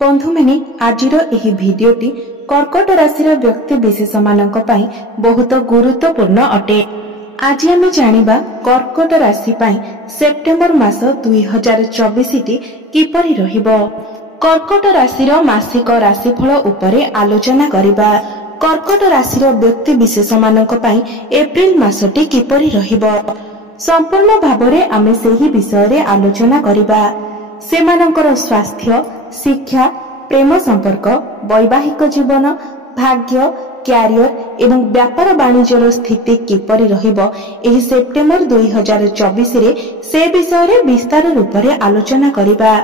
बंधु मैंने आजिर एही भिडियोटी कर्कट राशि व्यक्ति विशेष मानक पई बहुत गुरुत्वपूर्ण अटे। आज आम जानिबा कर्कट राशि पई सेप्टेम्बर मास 2024 टी किपरि रहिबो। कर्कट राशि मासिक राशिफल उपरे आलोचना करिबा। कर्कट राशि व्यक्ति विशेष मानक पई एप्रिल मासटी किपरि रहिबो संपूर्ण भाबरे आमे सेही विषय रे आलोचना करिबा। सेमानकर स्वास्थ्य, शिक्षा, प्रेम संपर्क, वैवाहिक जीवन, भाग्य, क्यारियर एवं व्यापार वाणिज्यर स्थिति किपरि रहिबो एही सेप्टेम्बर 2024 रे से विषय रे विस्तार रूप रे आलोचना करिबा।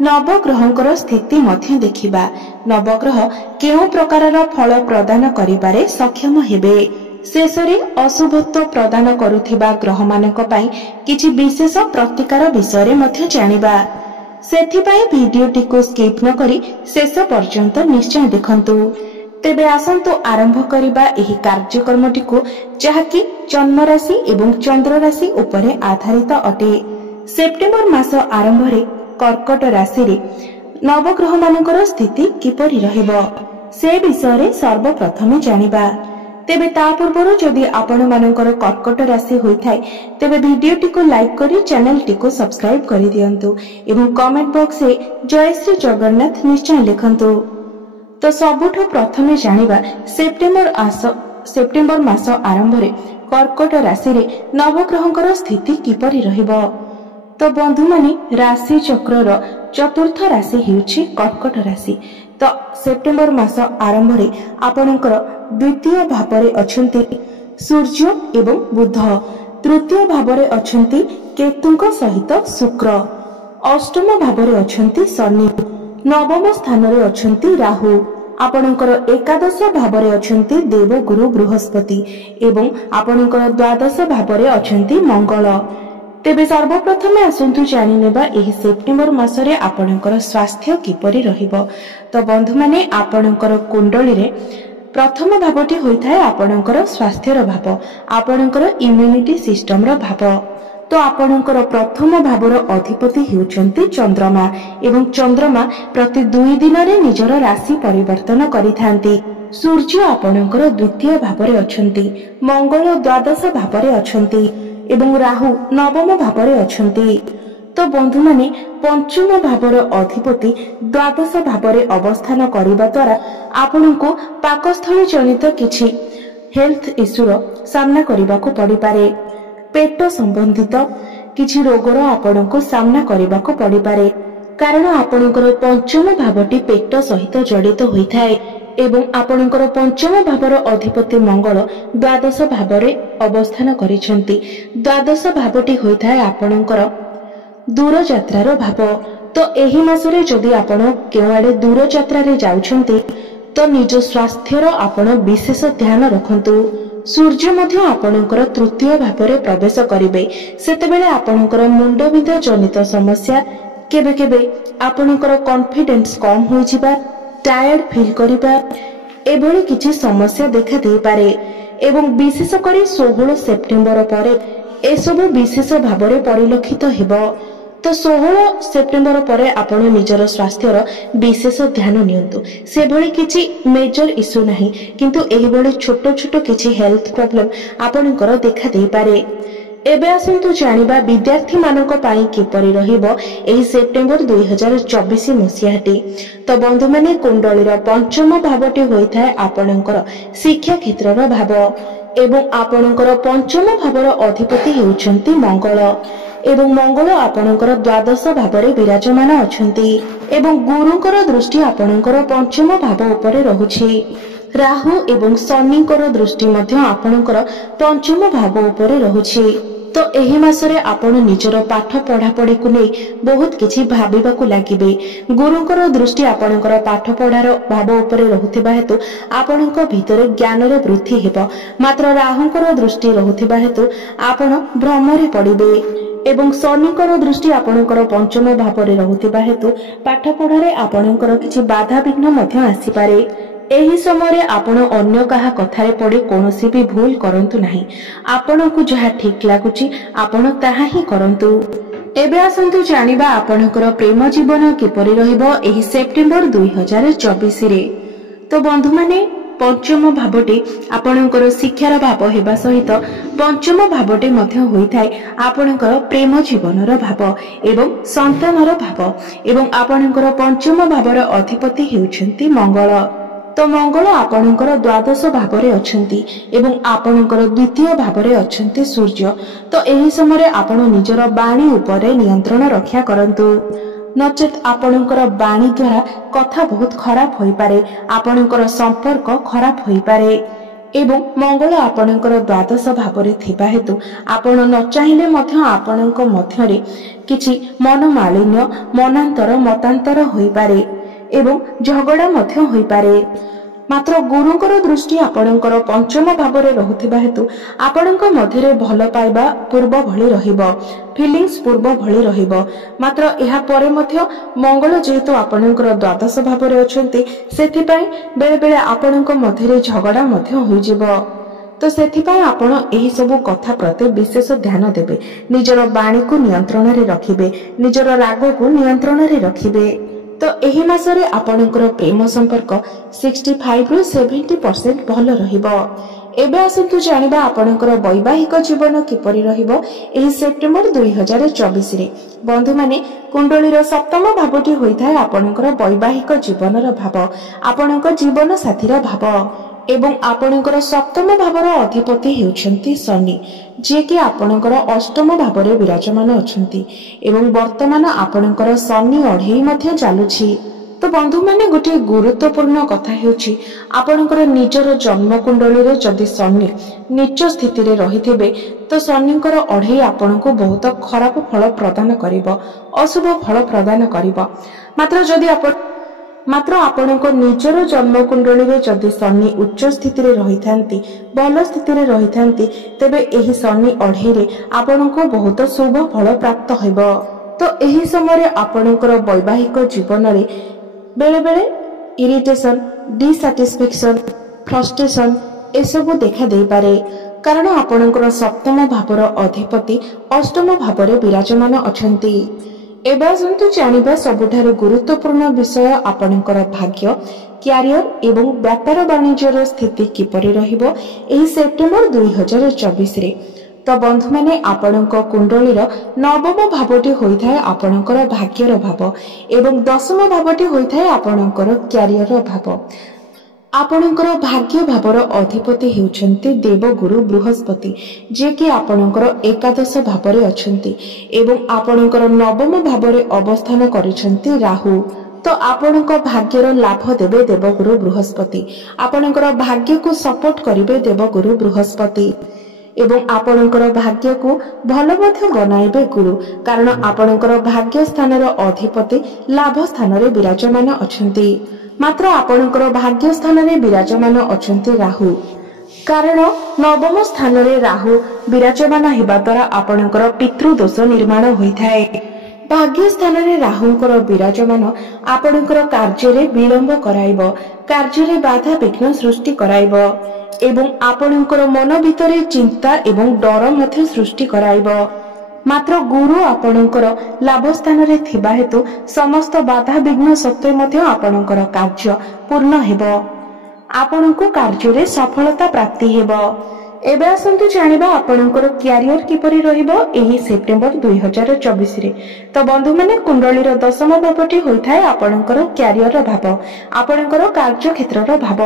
नवग्रहंकर स्थिति मध्य देखिबा। नवग्रह केउ प्रकारर फल प्रदान करिबारे सक्षम हेबे। शेषरे अशुभत्व प्रदान करुथिबा ग्रह मानक पई किछि विशेष प्रतिकार विषय रे मध्य जानिबा। सेथिपाई भिडियोटी को स्किप न करी शेष पर्यंत निश्चय देखंतु। तेबे आसंतु आरंभ करिबा एही कार्यक्रमटी को जहाकी जन्म राशि एवं चंद्र राशि उपरे आधारित अटे। सेप्टेम्बर मास आरंभ रे कर्कट राशि रे नवग्रह मानकर स्थिति किपरि रहिबो से विषय रे सर्वप्रथमे जानिबा। तेबे ता पूर्व जदि आपण मानकर कर्कट राशि होइथाय तेबे भिडियोटी को लाइक करी चैनल टी को सब्सक्राइब करि दियंतु एवं कमेंट बॉक्स रे जय श्री जगन्नाथ निश्चय लिखंतु। तो सबुठ प्रथमे जानिबा सेप्टेम्बर मास आरंभ रे कर्कट राशि रे नवग्रहंकर स्थिति किपरि रहिबो। तो बंधु माने राशि चक्रर चतुर्थ राशि हेउछि कर्कट राशि। तो सेप्टेम्बर मास आरंभ रे आपणकर द्वितीय भावरे अछंती सूर्य एवं बुध, तृतीय भावरे अछंती केतुंक सहित शुक्र, अष्टम भावरे अछंती शनि, नवम स्थान रे अछंती राहु, आपणकर एकादश भावरे अछंती देवगुरु बृहस्पति एवं आपणकर द्वादश भावरे अछंती मंगल। तेबे सर्वप्रथमे आसंतु जानि नेबा एही सेप्टेम्बर मासरे आपणकर स्वास्थ्य किपरि रहिबो। तो बंधु माने आपणकर कुंडली रे प्रथम भावटी होइथाय आपणकर स्वास्थ्यर भाव, आपणकर इम्यूनिटी सिस्टम रो भाव। तो आपणकर प्रथम भावर अधिपति हेउचंती चंद्रमा एवं चंद्रमा प्रति 2 दिन रे निजर राशि परिवर्तन करिथांती। सूर्य आपणकर द्वितीय भावरे अछंती, मंगल द्वादश भावरे अछंती एवं राहु नवम भावरे अछंती। तो बंधु माने पंचम भावर अधिपति द्वादश भावरे अवस्थान करिबा द्वारा आपनको पाकस्थली जनित किछि हेल्थ इश्यूर सामना करिबाको पड़ी पारे। पेट संबंधित किछि रोगर आपनको सामना करिबाको पड़ी पारे, कारण आपणकर पंचम भावटी पेट सहित जड़ित होइथाय एवं आपणकर पंचम भावर अधिपति मंगल द्वादश भावरे अवस्थान करिसंती। द्वादश भावटी होइथाय आपणकर दूर यात्रार भाव। तो एही मासरे जदि आपण केवाडे दूर यात्रा रे जाउछंती तो निज स्वास्थ्यर आपण विशेष ध्यान रखंतु। सूर्य मध्य आपणकर तृतीय भावरे प्रवेश करिवे, सेतेबेले आपणकर मुंडबिंधा जनित समस्या, केबे केबे आपणकर कॉन्फिडेंस कम होई जिबा, टायर्ड फील करिबा एभली किछि समस्या देखा दे पारे एवं विशेष करी 16 सेप्टेम्बर परे ए सब विशेष भावरे परिलक्षित हेबो। तो 16 सेप्टेम्बर परे आपण निजर स्वास्थ्यर विशेष ध्यान नियंतु। से भली किछि मेजर इश्यू नाही, किंतु एही भली छोट छोट किछि हेल्थ प्रॉब्लम आपणकर देखा दे पारे। एबे आसंतु जानिबा विद्यार्थी मानक पाई किपरि रहिबो एही सेप्टेम्बर 2024 मसियाटी। तो बंधु माने कुंडलीर पंचम भावटी होइथाय आपणकर शिक्षा क्षेत्रर भाव एवं आपणकर पंचम भावर अधिपति हेउचंती मंगल एवं मंगल आपणकर द्वादश भावरे विराजमान अछंती एवं गुरुकर दृष्टि आपणकर पंचम भाव उपरे रहुछि। राहु एवं शनिकर दृष्टि मध्य आपणकर पंचम भाव उपरे रहुछि। तो एही मासरे आपण निजर पाठ पढ़ा पढ़ी को नै बहुत किछि भाबिबाकू लागिबे। गुरुकर दृष्टि आपणकर पाठ पढ़ार भाव उपरे रहुथिबा हेतु आपणक भितरे ज्ञानर वृद्धि हेबो, मात्र राहुकर दृष्टि रहुथिबा हेतु आपण भ्रमरे पड़िबे एवं शनिकर दृष्टि आपणकर पंचम भावरे रहुथिबा हेतु पाठ पढ़ारे आपणकर किछि बाधा विघ्न मध्य आसी पारे। एही समय आपण अन्य कहा कथारे पड़े कोनोसी भी भूल करंतु नाही। आपणकु जहा ठीक लागुची आपण ताहा ही करंतु। एबे आसंतु जानिबा आपणकर प्रेम जीवन किपरि रहिबो एही सेप्टेम्बर 2024 रे। तो बंधु माने पंचम भावटी आपणकर शिक्षार भाव हेबा सहित पंचम भावटी मध्य होइथाय आपणकर प्रेम जीवनर भाव एवं संतानर भाव एवं आपणकर पंचम भावर अधिपति हेउछन्ति मंगल। तो मंगल आपणकर द्वादश भावरे अछन्ति एवं आपणकर द्वितीय भावरे अछन्ति सूर्य। तो एही समय आपण निजर बाणी उपरे नियंत्रण रक्षा करंतु, नचेत आपणकर बाणी द्वारा कथा बहुत खराब होई पारे, आपणकर संपर्क खराब होई पारे एवं मंगल आपणकर द्वादश भावरे थिबा हेतु आपण न चाहिले मध्य आपणक मध्यरे किछि मनमालिन्य मनांतर मतांतर होई पारे एवं झगड़ा मध्य होई पारे। मात्र गुरुंकर दृष्टि आपणकर पंचम भावरे रहुथिबा हेतु आपणक मध्यरे भल पाइबा पूर्व भली रहिबो, फीलिंग्स पूर्व भली रहिबो। मात्र एहा परे मध्य मंगल जेहेतु आपणकर द्वादश भावरे अछन्ति सेथिपाई बेले बेले आपणक मध्यरे झगड़ा मध्य होई जिवो। तो सेथिपाई आपण एही सब कथा प्रति विशेष ध्यान देबे, निजर बाणी को नियंत्रण रे रखिबे, निजर राग को नियंत्रण रे रखिबे। तो एही मासरे आपणकर प्रेम संपर्क 65 रु 70% भल रहिबो। एबे आसंतु जानिबा आपणकर वैवाहिक जीवन किपरि रहिबो एही सेप्टेम्बर 2024 रे। बंधु माने कुंडलीर सप्तम भावटी होइथाय आपणकर वैवाहिक जीवनर भाव, आपणकर जीवन साथीर भाव एवं आपणकर सप्तम भावर अधिपति हेउछन्ति शनि, जे कि आपणकर अष्टम भावरे विराजमान अछन्ति एवं वर्तमान आपणकर शनि अढ़ेई मध्य चालुछि। तो बंधु माने गोटे गुरुत्वपूर्ण कथा हेउछि आपणकर निजर जन्म कुंडली रे जदि शनि नीच स्थिति रे रहिथिबे तो शनिकर अढ़ेई आपणको बहुत खराब फल प्रदान करिवो, अशुभ फल प्रदान करिवो। मात्र आपणको निजर जन्म कुंडली रे जदि शनि उच्च स्थिति रे रहिथांती, भल स्थिति रे रहिथांती, तेबे एही शनि अढ़ेई रे आपणको बहुत शुभ फल प्राप्त हेबो। तो एही समय आपणकर वैवाहिक जीवन रे बेले बेले इरिटेशन, डिसैटिस्फैक्शन, फ्रस्ट्रेशन एसबु देखा दे पारे, कारण आपणकर सप्तम भावर अधिपति अष्टम भावरे विराजमान अछंती। एबे आसंतु जानिबा सबुठारु गुरुत्वपूर्ण विषय आपणकर भाग्य, क्यारियर एवं व्यापार वाणिज्यर स्थिति किपरि रहिबो एही सेप्टेम्बर 2024 रे। तो बंधु माने आपणक कुंडलीर नवम भावटी होइथाय आपणकर भाग्यर भाव एवं दशम भावटी होइथाय आपणकर क्यारियर भाव। आपणकर भाग्य भावर अधिपति हेउछन्ति देवगुरु बृहस्पति, जे कि आपणकर एकादश भावरे अछन्ति एवं आपणकर नवम भावरे अवस्थान करिसन्ति राहु। तो आपणक भाग्यर लाभ देबे देवगुरु बृहस्पति, आपणकर भाग्य को सपोर्ट करिवे देवगुरु बृहस्पति एवं आपणकर भाग्य को भल मध्य बनाइबे गुरु, कारण आपणकर भाग्य स्थानर अधिपति लाभ स्थान रे विराजमान अछन्ति। मात्र आपणकर भाग्य स्थान रे विराजमान अछन्ति राहु, कारण नवम स्थान रे राहु विराजमान हेबा द्वारा आपणकर पितृदोष निर्माण होइथाय। भाग्य स्थान रे राहुंकर विराजमान आपणकर कार्य रे विलंब कराइबो, कार्य रे बाधा विघ्न सृष्टि कराइबो एवं आपणकर मन भितरे चिंता एवं डर मध्य सृष्टि कराइबो। मात्र गुरु आपणकर लाभ स्थान रे थिबा हेतु समस्त बाधा विघ्न सत्वे मध्य आपणकर कार्य पूर्ण हेबो, आपणको कार्य रे सफलता प्राप्ति हेबो। एबे आसंतु जानिबा आपणकर क्यारियर किपरि रहिबो एही सेप्टेम्बर 2024 रे। तो बंधु माने कुंडलीर दशम भावटी होइथाय आपणकर क्यारियर भाव, आपणकर कार्य क्षेत्रर भाव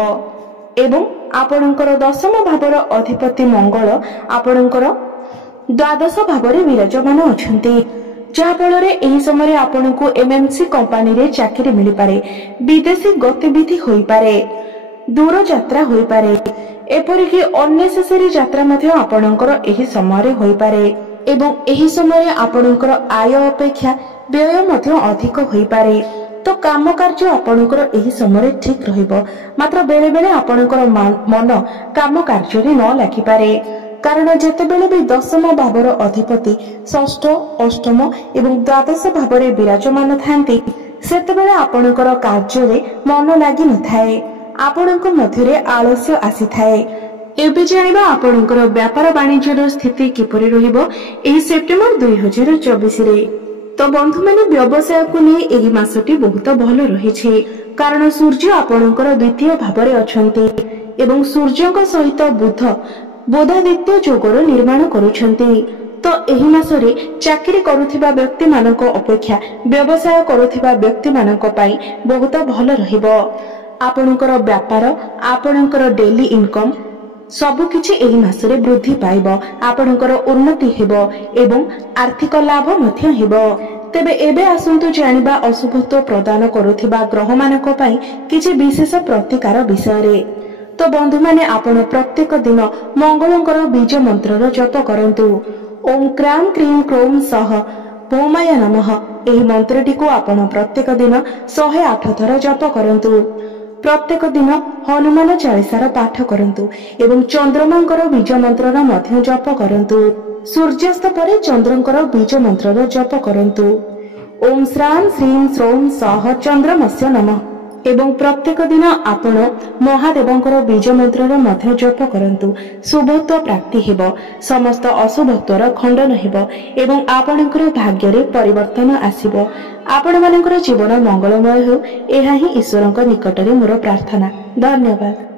एवं आपणकर दशम भावर अधिपति मंगल आपणकर द्वादश भावरे विराजमान अछन्ति, जहा फल एही समय आपणको एमएनसी कंपनी रे चाकरी मिलि पारे, विदेशी गतिविधि होई पारे, दूर यात्रा होई पारे, एपरिक अननेसेसरी यात्रा मध्य आपणकर एही समय रे होई पारे एवं एही समय आपणकर आय अपेक्षा व्यय मध्य अधिक होई पारे। तो काम कार्य आपणकर एही समय ठीक रहिबो, मात्र बेले बेले आपणकर मन काम कार्य रे न लागि पारे, कारण जेतेबेले भी दशम भावर अधिपति षष्ठ, अष्टम एवं द्वादश भावरे विराजमान थांती सेतेबेले आपणकर कार्य रे मन लागि न थाए, आपणक मध्यरे आलस्य आसी थाए, एबे जानिबा आपणकर व्यापार वाणिज्यर स्थिति किपरि रहिबो एही सेप्टेम्बर 2024 रे। तो बंधु माने व्यवसाय को नहीं एही मासटी बहुत भल रही कारण सूर्य आपणकर द्वितीय भावरे अछंती एवं सूर्यक सहित बुध बोधादित्य जोगर निर्माण करुछंती। तो एही मासरे चाकरी करुथिबा व्यक्ति मानक अपेक्षा व्यवसाय करुथिबा व्यक्ति मानक पई बहुत भल रहिबो। आपणकर व्यापार आपणकर डेली इनकम सबु किछि एही मासरे वृद्धि पाइबो, आपणकर उन्नति हेबो एवं आर्थिक लाभ मध्य हेबो। तेबे एबे आसंतु जानिबा अशुभत्व प्रदान करुथिबा ग्रह मानक पई किछि विशेष प्रतिकार विषय रे। तो बंधु माने आपण प्रत्येक दिन मंगलंकर बीज मंत्रर जप करंतु। ओम क्राम क्रीम क्रोम सह भौमाय नमः एही मंत्रटी को आपण प्रत्येक दिन 108 थर जप करंतु। प्रत्येक दिन हनुमान चालीसार पाठ करंतु एवं चंद्रमांकर बीज मंत्रर मध्य जप करंतु। सूर्यास्त परे चंद्रंकर बीज मंत्रर जप करंतु। ओम श्राम श्रीम श्रोम सह चंद्रमस्य नमः एवं प्रत्येक दिन आपण महादेवंकर बीज मंत्रर मध्य जप करंतु। शुभत्व प्राप्ति हेबो, समस्त अशुभत्वर खंडन हेबो एवं आपणकर भाग्य परिवर्तन आसीबो। आपण मानकर जीवन मंगलमय हो, एहा ही ईश्वरक निकटरे मोर प्रार्थना। धन्यवाद।